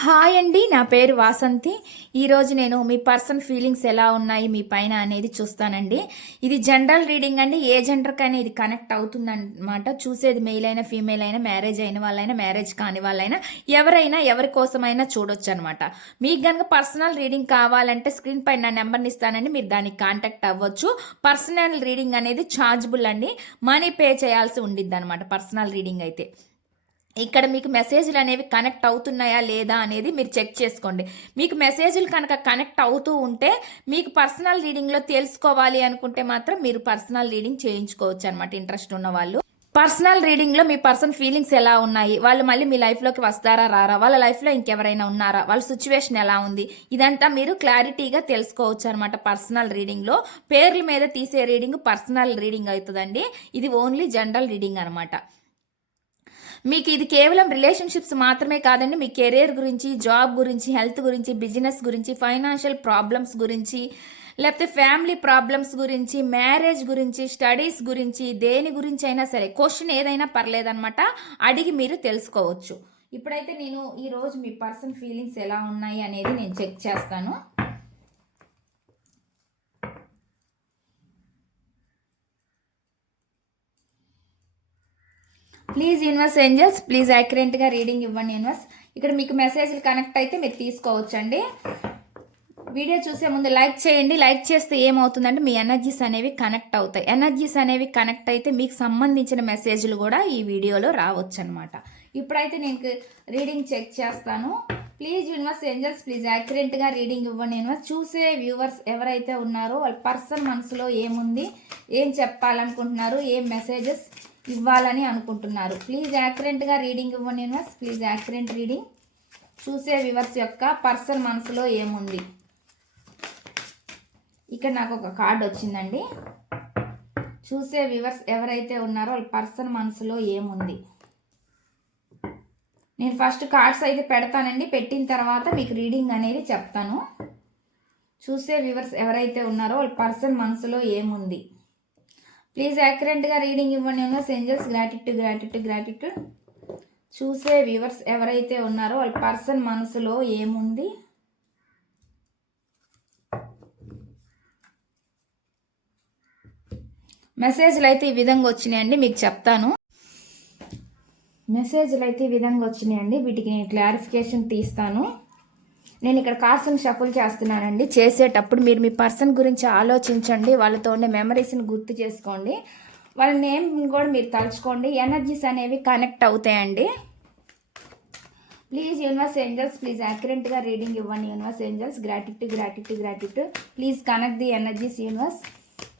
Hi అండి, నా పేరు వాసంతి. ఈరోజు నేను మీ పర్సన్ ఫీలింగ్స్ ఎలా ఉన్నాయి మీ పైన అనేది చూస్తానండి. ఇది జనరల్ రీడింగ్ అండి. ఏ జెండర్కైనా ఇది కనెక్ట్ అవుతుందన్నమాట. చూసేది మెయిల్ అయినా ఫీమేల్ అయినా, మ్యారేజ్ అయిన వాళ్ళైనా, మ్యారేజ్ కాని వాళ్ళైనా, ఎవరైనా ఎవరి కోసమైనా చూడొచ్చు అనమాట. మీకు కనుక పర్సనల్ రీడింగ్ కావాలంటే స్క్రీన్ పైన నా నెంబర్ని ఇస్తానండి, మీరు దానికి కాంటాక్ట్ అవ్వచ్చు. పర్సనల్ రీడింగ్ అనేది ఛార్జబుల్ అండి, మనీ పే చేయాల్సి ఉండిద్ది అనమాట పర్సనల్ రీడింగ్ అయితే. ఇక్కడ మీకు మెసేజ్లు అనేవి కనెక్ట్ అవుతున్నాయా లేదా అనేది మీరు చెక్ చేసుకోండి. మీకు మెసేజ్లు కనుక కనెక్ట్ అవుతూ ఉంటే మీకు పర్సనల్ రీడింగ్లో తెలుసుకోవాలి అనుకుంటే మాత్రం మీరు పర్సనల్ రీడింగ్ చేయించుకోవచ్చు అనమాట, ఇంట్రెస్ట్ ఉన్న వాళ్ళు. పర్సనల్ రీడింగ్లో మీ పర్సన్ ఫీలింగ్స్ ఎలా ఉన్నాయి, వాళ్ళు మళ్ళీ మీ లైఫ్లోకి వస్తారా రారా, వాళ్ళ లైఫ్లో ఇంకెవరైనా ఉన్నారా, వాళ్ళ సిచ్యువేషన్ ఎలా ఉంది, ఇదంతా మీరు క్లారిటీగా తెలుసుకోవచ్చు అనమాట పర్సనల్ రీడింగ్లో. పేర్ల మీద తీసే రీడింగ్ పర్సనల్ రీడింగ్ అవుతుందండి. ఇది ఓన్లీ జనరల్ రీడింగ్ అనమాట. మీకు ఇది కేవలం రిలేషన్షిప్స్ మాత్రమే కాదండి, మీ కెరీర్ గురించి, జాబ్ గురించి, హెల్త్ గురించి, బిజినెస్ గురించి, ఫైనాన్షియల్ ప్రాబ్లమ్స్ గురించి, లేకపోతే ఫ్యామిలీ ప్రాబ్లమ్స్ గురించి, మ్యారేజ్ గురించి, స్టడీస్ గురించి, దేని గురించి అయినా సరే క్వశ్చన్ ఏదైనా పర్లేదన్నమాట, అడిగి మీరు తెలుసుకోవచ్చు. ఇప్పుడైతే నేను ఈరోజు మీ పర్సన్ ఫీలింగ్స్ ఎలా ఉన్నాయి అనేది నేను చెక్ చేస్తాను. ప్లీజ్ యూనివర్స్ ఏంజల్స్, ప్లీజ్ యాక్యురేట్గా రీడింగ్ ఇవ్వండి యూనివర్స్. ఇక్కడ మీకు మెసేజ్లు కనెక్ట్ అయితే మీరు తీసుకోవచ్చండి. వీడియో చూసే ముందు లైక్ చేయండి. లైక్ చేస్తే ఏమవుతుందంటే మీ ఎనర్జీస్ అనేవి కనెక్ట్ అవుతాయి. ఎనర్జీస్ అనేవి కనెక్ట్ అయితే మీకు సంబంధించిన మెసేజ్లు కూడా ఈ వీడియోలో రావచ్చు అనమాట. ఇప్పుడైతే నేను రీడింగ్ చెక్ చేస్తాను. ప్లీజ్ యూనివర్స్ ఏంజల్స్, ప్లీజ్ యాక్యురేట్గా రీడింగ్ ఇవ్వండి యూనివర్స్. చూసే వ్యూవర్స్ ఎవరైతే ఉన్నారో వాళ్ళ పర్సన్ మనసులో ఏముంది, ఏం చెప్పాలనుకుంటున్నారు, ఏం మెసేజెస్ ఇవ్వాలని అనుకుంటున్నారు, ప్లీజ్ యాక్యురేట్గా రీడింగ్ ఇవ్వండి యూనివర్స్. Please accurate reading. చూసే వ్యూవర్స్ యొక్క పర్సన్ మనసులో ఏముంది. ఇక్కడ నాకు ఒక కార్డ్ వచ్చిందండి. చూసే వ్యూవర్స్ ఎవరైతే ఉన్నారో వాళ్ళ పర్సన్ మనసులో ఏముంది. నేను ఫస్ట్ కార్డ్స్ అయితే పెడతానండి, పెట్టిన తర్వాత మీకు రీడింగ్ అనేది చెప్తాను. చూసే వ్యూవర్స్ ఎవరైతే ఉన్నారో వాళ్ళ పర్సన్ మనసులో ఏముంది. ప్లీజ్ యాక్యురేట్గా రీడింగ్ ఇవ్వండి universe angels. Gratitude gratitude gratitude. చూసే వ్యూవర్స్ ఎవరైతే ఉన్నారో వాళ్ళ పర్సన్ మనసులో ఏముంది. మెసేజ్లు అయితే ఈ విధంగా వచ్చినాయండి, మీకు చెప్తాను. మెసేజ్లు అయితే ఈ విధంగా వచ్చినాయండి, వీటికి నేను క్లారిఫికేషన్ తీస్తాను. నేను ఇక్కడ కార్డ్స్ని షఫుల్ చేస్తున్నానండి. చేసేటప్పుడు మీరు మీ పర్సన్ గురించి ఆలోచించండి, వాళ్ళతో ఉండే మెమరీస్ని గుర్తు చేసుకోండి, వాళ్ళ నేమ్ కూడా మీరు తలుచుకోండి. ఎనర్జీస్ అనేవి కనెక్ట్ అవుతాయండి. ప్లీజ్ యూనివర్స్ ఏంజల్స్, ప్లీజ్ యాక్యురేట్గా రీడింగ్ ఇవ్వండి universe angels. Gratitude gratitude gratitude. Please connect the energies universe.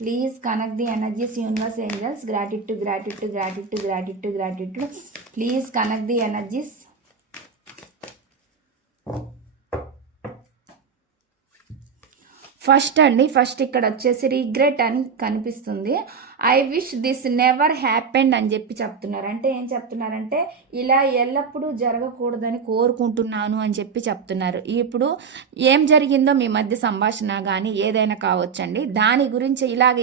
Please connect the energies universe angels. Gratitude gratitude gratitude gratitude gratitude. Please connect the energies. First ఇక్కడ వచ్చేసి regret అని కనిపిస్తుంది. I wish this never happened అని చెప్పి చెప్తున్నారు. అంటే ఏం చెప్తున్నారంటే ఇలా ఎల్లప్పుడూ జరగకూడదని కోరుకుంటున్నాను అని చెప్పి చెప్తున్నారు. ఇప్పుడు ఏం జరిగిందో మీ మధ్య సంభాషణ కానీ ఏదైనా కావచ్చండి, దాని గురించి ఇలాగ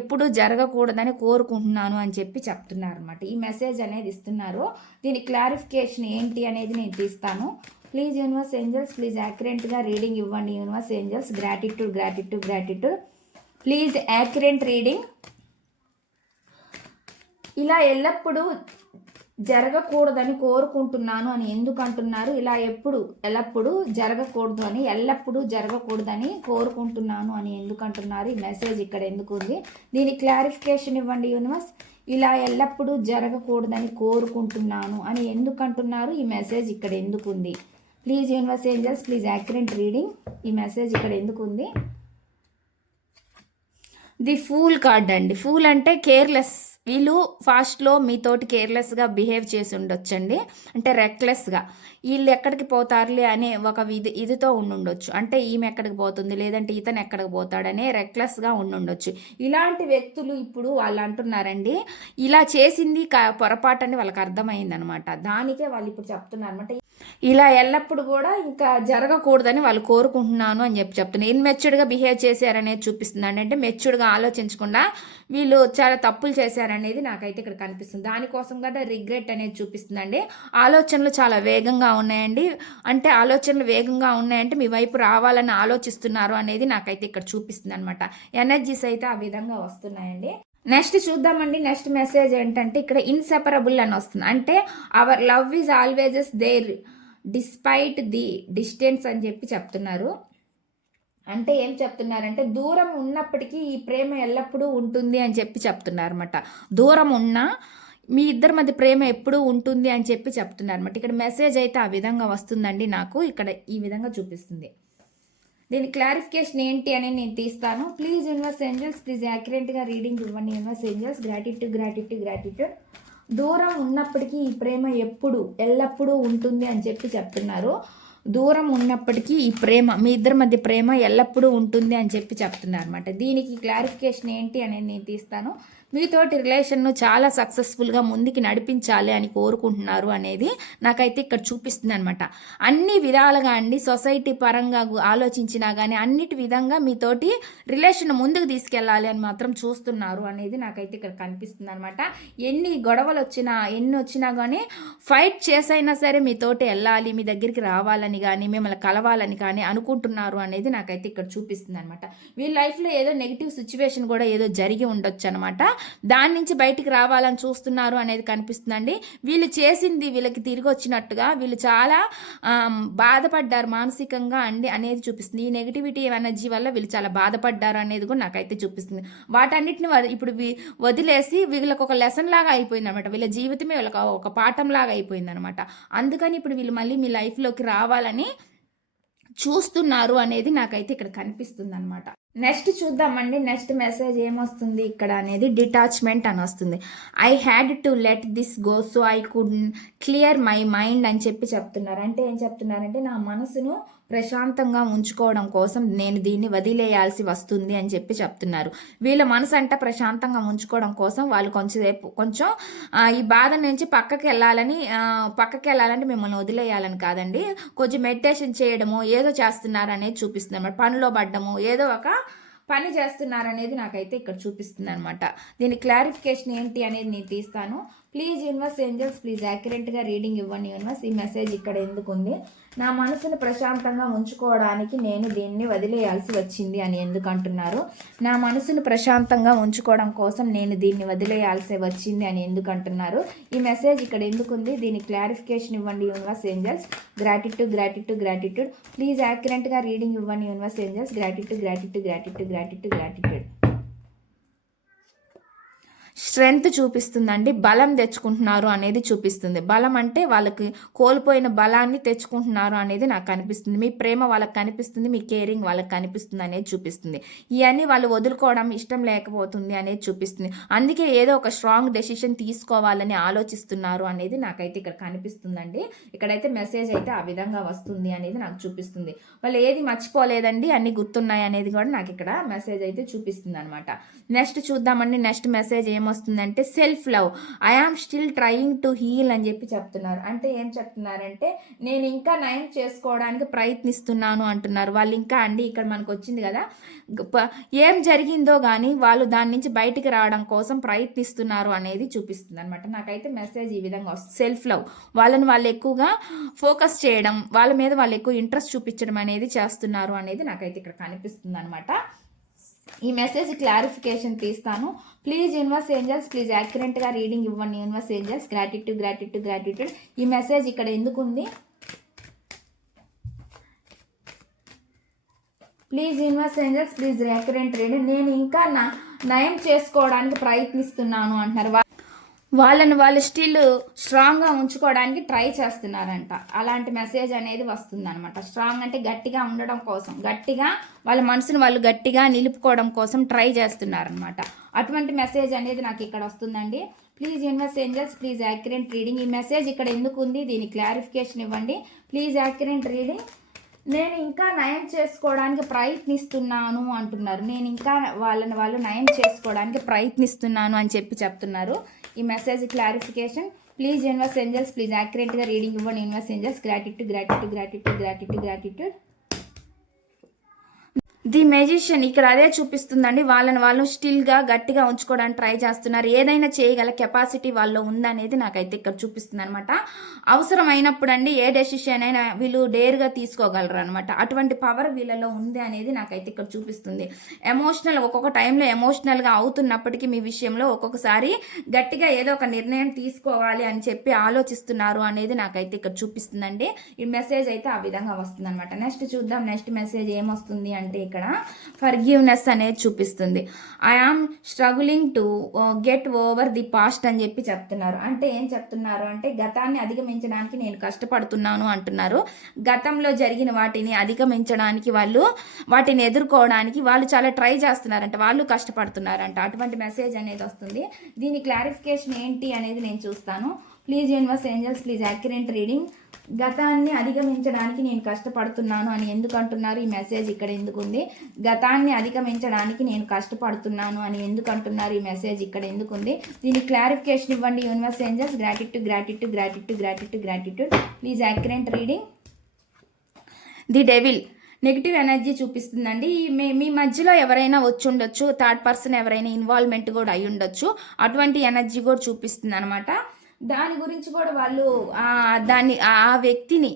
ఎప్పుడు జరగకూడదని కోరుకుంటున్నాను అని చెప్పి చెప్తున్నారు అనమాట. ఈ మెసేజ్ అనేది ఇస్తున్నారు. దీని క్లారిఫికేషన్ ఏంటి అనేది నేను తీస్తాను. ప్లీజ్ యూనివర్స్ ఏంజల్స్, ప్లీజ్ యాక్యురేట్గా రీడింగ్ ఇవ్వండి universe angels. Gratitude gratitude gratitude. Please accurate reading. ఇలా ఎల్లప్పుడూ జరగకూడదని కోరుకుంటున్నాను అని ఎందుకు అంటున్నారు? ఇలా ఎల్లప్పుడూ జరగకూడదు అని, ఎల్లప్పుడూ జరగకూడదని కోరుకుంటున్నాను అని ఎందుకు అంటున్నారు? ఈ మెసేజ్ ఇక్కడ ఎందుకు ఉంది? దీని క్లారిఫికేషన్ ఇవ్వండి యూనివర్స్. ఇలా ఎల్లప్పుడూ జరగకూడదని కోరుకుంటున్నాను అని ఎందుకు అంటున్నారు? ఈ మెసేజ్ ఇక్కడ ఎందుకు ఉంది? Please universe angels, please accurate reading. ఈ మెసేజ్ ఇక్కడ ఎందుకు ఉంది? ది ఫూల్ కార్డ్ అండి. ఫూల్ అంటే కేర్లెస్. వీళ్ళు ఫాస్ట్లో మీతోటి కేర్లెస్గా బిహేవ్ చేసి ఉండొచ్చండి, అంటే రెక్లెస్గా. వీళ్ళు ఎక్కడికి పోతారులే అనే ఒక ఇదితో ఉండుండొచ్చు. అంటే ఈమె ఎక్కడికి పోతుంది, లేదంటే ఇతను ఎక్కడికి పోతాడనే రెక్లెస్గా ఉండుండొచ్చు. ఇలాంటి వ్యక్తులు ఇప్పుడు వాళ్ళు అంటున్నారండి, ఇలా చేసింది పొరపాటు అని వాళ్ళకి అర్థమైందనమాట. దానికే వాళ్ళు ఇప్పుడు చెప్తున్నారు అనమాట. ఇలా ఎల్లప్పుడు కూడా ఇంకా జరగకూడదని వాళ్ళు కోరుకుంటున్నాను అని చెప్తున్నారు. ఇన్మెచ్యూర్డ్గా బిహేవ్ చేశారనేది చూపిస్తుంది. అంటే మెచ్యూర్డ్గా ఆలోచించకుండా వీళ్ళు చాలా తప్పులు చేశారనేది నాకైతే ఇక్కడ కనిపిస్తుంది. దానికోసం కదా రిగ్రెట్ అనేది చూపిస్తుందండి. ఆలోచనలు చాలా వేగంగా ఉన్నాయండి. అంటే ఆలోచనలు వేగంగా ఉన్నాయంటే మీ వైపు రావాలని ఆలోచిస్తున్నారు అనేది నాకైతే ఇక్కడ చూపిస్తుంది అనమాట. ఎనర్జీస్ అయితే ఆ విధంగా వస్తున్నాయండి. నెక్స్ట్ చూద్దామండి. నెక్స్ట్ మెసేజ్ ఏంటంటే ఇక్కడ ఇన్సెపరబుల్ అని వస్తుంది. అంటే our love is always there despite the distance అని చెప్పి చెప్తున్నారు. అంటే ఏం చెప్తున్నారంటే దూరం ఉన్నప్పటికీ ఈ ప్రేమ ఎల్లప్పుడూ ఉంటుంది అని చెప్పి చెప్తున్నారు అనమాట. దూరం ఉన్నా మీ ఇద్దరి మధ్య ప్రేమ ఎప్పుడూ ఉంటుంది అని చెప్పి చెప్తున్నారు అనమాట. ఇక్కడ మెసేజ్ అయితే ఆ విధంగా వస్తుందండి. నాకు ఇక్కడ ఈ విధంగా చూపిస్తుంది. దీని క్లారిఫికేషన్ ఏంటి అని నేను తీస్తాను. ప్లీజ్ యూనివర్స్ ఏంజల్స్ ప్లీజ్ యాక్యురేట్గా రీడింగ్ ఇవ్వండి. Universe angels gratitude. దూరం ఉన్నప్పటికీ ఈ ప్రేమ ఎల్లప్పుడూ ఉంటుంది అని చెప్పి చెప్తున్నారు. దూరం ఉన్నప్పటికీ ఈ ప్రేమ మీ ఇద్దరి మధ్య ప్రేమ ఎల్లప్పుడూ ఉంటుంది అని చెప్పి చెప్తున్నారు అనమాట. దీనికి క్లారిఫికేషన్ ఏంటి అనేది నేను తీస్తాను. మీతోటి రిలేషన్ను చాలా సక్సెస్ఫుల్గా ముందుకి నడిపించాలి అని కోరుకుంటున్నారు అనేది నాకైతే ఇక్కడ చూపిస్తుంది అనమాట. అన్ని విధాలుగా అండి సొసైటీ పరంగా ఆలోచించినా కానీ అన్నిటి విధంగా మీతోటి రిలేషన్ ముందుకు తీసుకెళ్ళాలి అని మాత్రం చూస్తున్నారు అనేది నాకైతే ఇక్కడ కనిపిస్తుంది అనమాట. ఎన్ని గొడవలు వచ్చినా కానీ ఫైట్ చేసైనా సరే మీతోటి వెళ్ళాలి, మీ దగ్గరికి రావాలని కానీ మిమ్మల్ని కలవాలని కానీ అనుకుంటున్నారు అనేది నాకైతే ఇక్కడ చూపిస్తుంది అనమాట. వీళ్ళ లైఫ్లో ఏదో నెగిటివ్ సిచ్యువేషన్ కూడా ఏదో జరిగి ఉండొచ్చు అనమాట. దాని నుంచి బయటికి రావాలని చూస్తున్నారు అనేది కనిపిస్తుందండి. వీళ్ళు చేసింది వీళ్ళకి తిరిగి వచ్చినట్టుగా వీళ్ళు చాలా బాధపడ్డారు మానసికంగా అనేది చూపిస్తుంది. ఈ నెగిటివిటీ ఎనర్జీ వల్ల వీళ్ళు చాలా బాధపడ్డారు అనేది కూడా నాకైతే చూపిస్తుంది. వాటన్నిటిని ఇప్పుడు వదిలేసి వీళ్ళకి ఒక లెసన్ లాగా అయిపోయింది అనమాట. వీళ్ళ జీవితమే వీళ్ళకి ఒక పాఠం లాగా అయిపోయింది అనమాట. అందుకని ఇప్పుడు వీళ్ళు మళ్ళీ మీ లైఫ్లోకి రావాలని చూస్తున్నారు అనేది నాకైతే ఇక్కడ కనిపిస్తుంది అనమాట. నెక్స్ట్ చూద్దామండి. నెక్స్ట్ మెసేజ్ ఏమొస్తుంది ఇక్కడ అనేది డిటాచ్మెంట్ అని వస్తుంది. I had to let this go so I could clear my mind అని చెప్పి చెప్తున్నారు. అంటే ఏం చెప్తున్నారంటే నా మనసును ప్రశాంతంగా ఉంచుకోవడం కోసం నేను దీన్ని వదిలేయాల్సి వస్తుంది అని చెప్పి చెప్తున్నారు. వీళ్ళ మనసు అంట ప్రశాంతంగా ఉంచుకోవడం కోసం వాళ్ళు కొంచెం ఈ బాధ నుంచి పక్కకి వెళ్ళాలంటే మిమ్మల్ని వదిలేయాలని కాదండి, కొంచెం మెడిటేషన్ చేయడము ఏదో చేస్తున్నారు అనేది చూపిస్తుంది అనమాట. పనిలో పడ్డము ఏదో ఒక పని చేస్తున్నారనేది నాకైతే ఇక్కడ చూపిస్తుంది అనమాట. దీని క్లారిఫికేషన్ ఏంటి అనేది నేను తీస్తాను. ప్లీజ్ యూనివర్స్ ఏంజల్స్ ప్లీజ్ యాక్యురేట్గా రీడింగ్ ఇవ్వండి. యూనివర్స్ ఈ మెసేజ్ ఇక్కడ ఎందుకు ఉంది, నా మనసును ప్రశాంతంగా ఉంచుకోవడానికి నేను దీన్ని వదిలేయాల్సి వచ్చింది అని ఎందుకు అంటున్నారు, నా మనసును ప్రశాంతంగా ఉంచుకోవడం కోసం నేను దీన్ని వదిలేయాల్సి వచ్చింది అని ఎందుకు అంటున్నారు, ఈ మెసేజ్ ఇక్కడ ఎందుకు ఉంది, దీని క్లారిఫికేషన్ ఇవ్వండి యూనివర్స్ ఏంజల్స్. గ్రాటిట్యూడ్ ప్లీజ్ యాక్యురేట్గా రీడింగ్ ఇవ్వండి యూనివర్స్ ఏంజల్స్. గ్రాటిట్యూడ్ స్ట్రెంగ్త్ చూపిస్తుందండి. బలం తెచ్చుకుంటున్నారు అనేది చూపిస్తుంది. బలం అంటే వాళ్ళకి కోల్పోయిన బలాన్ని తెచ్చుకుంటున్నారు అనేది నాకు కనిపిస్తుంది. మీ ప్రేమ వాళ్ళకి కనిపిస్తుంది, మీ కేరింగ్ వాళ్ళకి కనిపిస్తుంది అనేది చూపిస్తుంది. ఇవన్నీ వాళ్ళు వదులుకోవడం ఇష్టం లేకపోతుంది అనేది చూపిస్తుంది. అందుకే ఏదో ఒక స్ట్రాంగ్ డెసిషన్ తీసుకోవాలని ఆలోచిస్తున్నారు అనేది నాకైతే ఇక్కడ కనిపిస్తుందండి. ఇక్కడైతే మెసేజ్ అయితే ఆ విధంగా వస్తుంది అనేది నాకు చూపిస్తుంది. వాళ్ళు ఏది మర్చిపోలేదండి, అన్ని గుర్తున్నాయి అనేది కూడా నాకు ఇక్కడ మెసేజ్ అయితే చూపిస్తుంది అనమాట. నెక్స్ట్ చూద్దామండి. నెక్స్ట్ మెసేజ్ ఏమొస్తుందంటే self love I am still trying to heal అని చెప్పి చెప్తున్నారు. అంటే ఏం చెప్తున్నారంటే నేను ఇంకా నయం చేసుకోవడానికి ప్రయత్నిస్తున్నాను అంటున్నారు. వాళ్ళు ఇంకా అండి ఇక్కడ మనకు వచ్చింది కదా, ఏం జరిగిందో కానీ వాళ్ళు దాని నుంచి బయటికి రావడం కోసం ప్రయత్నిస్తున్నారు అనేది చూపిస్తుంది అనమాట. నాకైతే మెసేజ్ ఈ విధంగా వస్తుంది. సెల్ఫ్ లవ్ వాళ్ళని వాళ్ళు ఎక్కువగా ఫోకస్ చేయడం, వాళ్ళ మీద వాళ్ళు ఎక్కువ ఇంట్రెస్ట్ చూపించడం అనేది చేస్తున్నారు అనేది నాకైతే ఇక్కడ కనిపిస్తుంది అనమాట. ఈ మెసేజ్ క్లారిఫికేషన్ తీస్తాను. ప్లీజ్ యూనివర్స్ ఏంజల్స్ ప్లీజ్ యాక్యురేట్గా రీడింగ్ ఇవ్వండి యూనివర్స్ ఏంజల్స్. గ్రాటిట్యూడ్ ఈ మెసేజ్ ఇక్కడ ఎందుకు ఉంది, please universe angels please accurate reading. నేను ఇంకా నయం చేసుకోవడానికి ప్రయత్నిస్తున్నాను అంటున్నారు. వాళ్ళని వాళ్ళు స్టిల్ స్ట్రాంగ్గా ఉంచుకోవడానికి ట్రై చేస్తున్నారంట. అలాంటి మెసేజ్ అనేది వస్తుంది అనమాట. స్ట్రాంగ్ అంటే గట్టిగా ఉండడం కోసం, గట్టిగా వాళ్ళ మనసును వాళ్ళు గట్టిగా నిలుపుకోవడం కోసం ట్రై చేస్తున్నారనమాట. అటువంటి మెసేజ్ అనేది నాకు ఇక్కడ వస్తుందండి. Please universe angels please accurate reading. ఈ మెసేజ్ ఇక్కడ ఎందుకు ఉంది, దీని క్లారిఫికేషన్ ఇవ్వండి. Please accurate reading. నేను ఇంకా నయం చేసుకోవడానికి ప్రయత్నిస్తున్నాను అంటున్నారు. నేను ఇంకా వాళ్ళని వాళ్ళు నయం చేసుకోవడానికి ప్రయత్నిస్తున్నాను అని చెప్పి చెప్తున్నారు. ఈ message clarification. Please universe angels please యాక్యురేట్గా రీడింగ్ ఇవ్వండి universe angels. Gratitude gratitude gratitude gratitude gratitude. The magician ఇక్కడ అదే చూపిస్తుందండి. వాళ్ళని వాళ్ళు స్టిల్గా గట్టిగా ఉంచుకోవడానికి ట్రై చేస్తున్నారు. ఏదైనా చేయగల కెపాసిటీ వాళ్ళు ఉందనేది నాకైతే ఇక్కడ చూపిస్తుంది అనమాట. అవసరమైనప్పుడు అండి ఏ డెసిషన్ అయినా వీళ్ళు డేర్గా తీసుకోగలరు అనమాట. అటువంటి పవర్ వీళ్ళలో ఉంది అనేది నాకైతే ఇక్కడ చూపిస్తుంది. ఎమోషనల్ ఒక్కొక్క టైంలో ఎమోషనల్గా అవుతున్నప్పటికీ మీ విషయంలో ఒక్కొక్కసారి గట్టిగా ఏదో ఒక నిర్ణయం తీసుకోవాలి అని చెప్పి ఆలోచిస్తున్నారు అనేది నాకైతే ఇక్కడ చూపిస్తుందండి. ఈ మెసేజ్ అయితే ఆ విధంగా వస్తుంది అనమాట. నెక్స్ట్ చూద్దాం నెక్స్ట్ మెసేజ్ ఏమొస్తుంది అంటే ఇక్కడ ఫర్గివ్నెస్ అనేది చూపిస్తుంది. I am struggling to get over the past అని చెప్పి చెప్తున్నారు. అంటే ఏం చెప్తున్నారు అంటే గతాన్ని అధిగమించడానికి నేను కష్టపడుతున్నాను అంటున్నారు. గతంలో జరిగిన వాటిని అధిగమించడానికి వాటిని ఎదుర్కోవడానికి వాళ్ళు చాలా ట్రై చేస్తున్నారంట, వాళ్ళు కష్టపడుతున్నారంట. అటువంటి మెసేజ్ అనేది వస్తుంది. దీని క్లారిఫికేషన్ ఏంటి అనేది నేను చూస్తాను. Please universe angels please accurate reading. గతాన్ని అధిగమించడానికి నేను కష్టపడుతున్నాను అని ఎందుకు అంటున్నారు? ఈ మెసేజ్ ఇక్కడ ఎందుకు ఉంది? గతాన్ని అధిగమించడానికి నేను కష్టపడుతున్నాను అని ఎందుకు అంటున్నారు? ఈ మెసేజ్ ఇక్కడ ఎందుకు ఉంది? దీనికి క్లారిఫికేషన్ ఇవ్వండి universe angels. Gratitude gratitude gratitude gratitude gratitude. Please accurate reading. The devil negative energy చూపిస్తుందండి. మీ మధ్యలో ఎవరైనా వచ్చి ఉండొచ్చు, థర్డ్ పర్సన్ ఎవరైనా ఇన్వాల్వ్మెంట్ కూడా అయి ఉండొచ్చు. అటువంటి ఎనర్జీ కూడా చూపిస్తుంది అనమాట. దాని గురించి కూడా వాళ్ళు ఆ వ్యక్తిని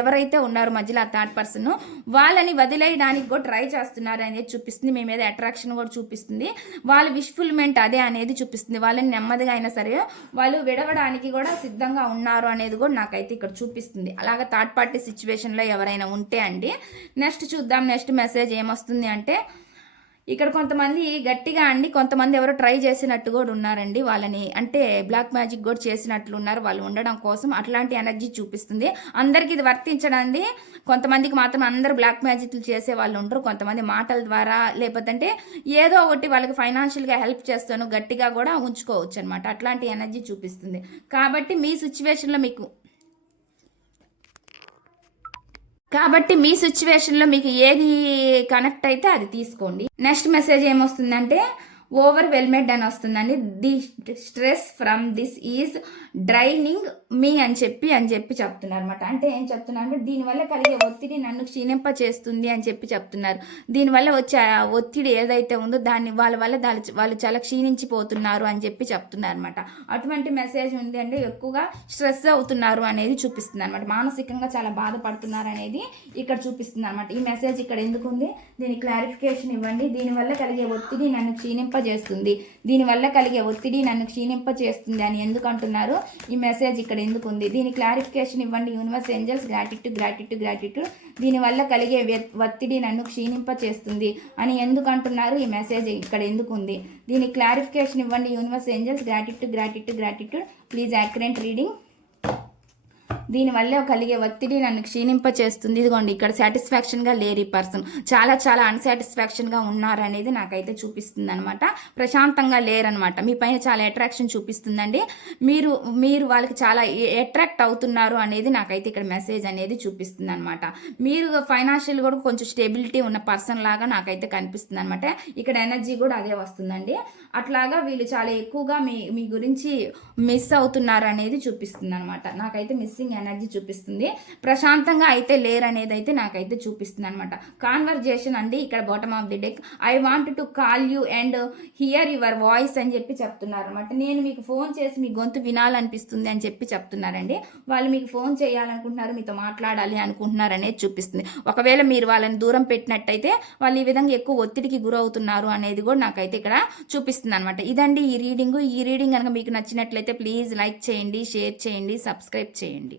ఎవరైతే ఉన్నారో మధ్యలో ఆ థర్డ్ పర్సన్ వాళ్ళని వదిలేయడానికి కూడా ట్రై చేస్తున్నారు అనేది చూపిస్తుంది. మీ మీద అట్రాక్షన్ కూడా చూపిస్తుంది. వాళ్ళ విష్ఫుల్మెంట్ అదే అనేది చూపిస్తుంది. వాళ్ళని నెమ్మదిగా అయినా సరే వాళ్ళు విడవడానికి కూడా సిద్ధంగా ఉన్నారు అనేది కూడా నాకైతే ఇక్కడ చూపిస్తుంది. అలాగే థర్డ్ పార్టీ సిచ్యువేషన్లో ఎవరైనా ఉంటే అండి. నెక్స్ట్ చూద్దాం నెక్స్ట్ మెసేజ్ ఏమొస్తుంది అంటే ఇక్కడ కొంతమంది గట్టిగా అండి కొంతమంది ఎవరో ట్రై చేసినట్టు కూడా ఉన్నారండి. వాళ్ళని అంటే బ్లాక్ మ్యాజిక్ కూడా చేసినట్లు ఉన్నారు వాళ్ళు ఉండడం కోసం. అట్లాంటి ఎనర్జీ చూపిస్తుంది. అందరికీ ఇది వర్తించడండి. కొంతమందికి మాత్రం అందరూ బ్లాక్ మ్యాజిక్లు చేసే వాళ్ళు ఉంటారు. కొంతమంది మాటల ద్వారా లేకపోతే ఏదో ఒకటి వాళ్ళకి ఫైనాన్షియల్గా హెల్ప్ చేస్తాను గట్టిగా కూడా ఉంచుకోవచ్చు అనమాట. అట్లాంటి ఎనర్జీ చూపిస్తుంది. కాబట్టి మీ సిచ్యువేషన్లో మీకు ఏది కనెక్ట్ అయితే అది తీసుకోండి. నెక్స్ట్ మెసేజ్ ఏమొస్తుందంటే ఓవర్వెల్మెడ్ అని వస్తుందండి. The stress from this is draining me అని చెప్పి చెప్తున్నారు అనమాట. అంటే ఏం చెప్తున్నారు అంటే దీనివల్ల కలిగే ఒత్తిడి నన్ను క్షీణింప చేస్తుంది అని చెప్పి చెప్తున్నారు. దీనివల్ల వచ్చే ఒత్తిడి ఏదైతే ఉందో దాన్ని వాళ్ళు చాలా క్షీణించిపోతున్నారు అని చెప్పి చెప్తున్నారు అనమాట. అటువంటి మెసేజ్ ఉంది అంటే ఎక్కువగా స్ట్రెస్ అవుతున్నారు అనేది చూపిస్తుంది అనమాట. మానసికంగా చాలా బాధపడుతున్నారు అనేది ఇక్కడ చూపిస్తుంది అనమాట. ఈ మెసేజ్ ఇక్కడ ఎందుకు ఉంది? దీని క్లారిఫికేషన్ ఇవ్వండి. దీనివల్ల కలిగే ఒత్తిడి నన్ను క్షీణింపజేస్తుంది. దీనివల్ల కలిగే ఒత్తిడి నన్ను క్షీణింపజేస్తుంది అని ఎందుకు అంటున్నారు? ఈ మెసేజ్ ఇక్కడ ఎందుకు ఉంది? దీని క్లారిఫికేషన్ ఇవ్వండి universe angels. Gratitude gratitude gratitude. దీనివల్ల కలిగే ఒత్తిడి నన్ను క్షీణింపచేస్తుంది అని ఎందుకు అంటున్నారు? ఈ మెసేజ్ ఇక్కడ ఎందుకు ఉంది? దీని క్లారిఫికేషన్ ఇవ్వండి universe angels. Gratitude gratitude gratitude. Please accurate reading. దీనివల్ల కలిగే ఒత్తిడి నన్ను క్షీణింపచేస్తుంది. ఇదిగోండి ఇక్కడ సాటిస్ఫాక్షన్గా లేరు ఈ పర్సన్. చాలా చాలా అన్సాటిస్ఫాక్షన్గా ఉన్నారనేది నాకైతే చూపిస్తుంది అనమాట. ప్రశాంతంగా లేరనమాట. మీ పైన చాలా అట్రాక్షన్ చూపిస్తుందండి. మీరు వాళ్ళకి చాలా అట్రాక్ట్ అవుతున్నారు అనేది నాకైతే ఇక్కడ మెసేజ్ అనేది చూపిస్తుంది అనమాట. మీరు ఫైనాన్షియల్ కూడా కొంచెం స్టెబిలిటీ ఉన్న పర్సన్ లాగా నాకైతే కనిపిస్తుంది అనమాట. ఇక్కడ ఎనర్జీ కూడా అదే వస్తుందండి. అట్లాగా వీళ్ళు చాలా ఎక్కువగా మీ గురించి మిస్ అవుతున్నారు అనేది చూపిస్తుంది అనమాట. నాకైతే మిస్సింగ్ ఎనర్జీ చూపిస్తుంది. ప్రశాంతంగా అయితే లేరు అనేది అయితే నాకైతే చూపిస్తుంది అనమాట. కాన్వర్జేషన్ అండి ఇక్కడ bottom of the deck. I want to call you and here your voice అని చెప్పి చెప్తున్నారు అనమాట. నేను మీకు ఫోన్ చేసి మీ గొంతు వినాలనిపిస్తుంది అని చెప్పి చెప్తున్నారండి. వాళ్ళు మీకు ఫోన్ చేయాలనుకుంటున్నారు, మీతో మాట్లాడాలి అనుకుంటున్నారు అనేది చూపిస్తుంది. ఒకవేళ మీరు వాళ్ళని దూరం పెట్టినట్టయితే వాళ్ళు ఈ విధంగా ఎక్కువ ఒత్తిడికి గురవుతున్నారు అనేది కూడా నాకైతే ఇక్కడ చూపిస్తుంది అనమాట. ఇదండి ఈ రీడింగ్ కనుక మీకు నచ్చినట్లయితే ప్లీజ్ లైక్ చేయండి, షేర్ చేయండి, సబ్స్క్రైబ్ చేయండి.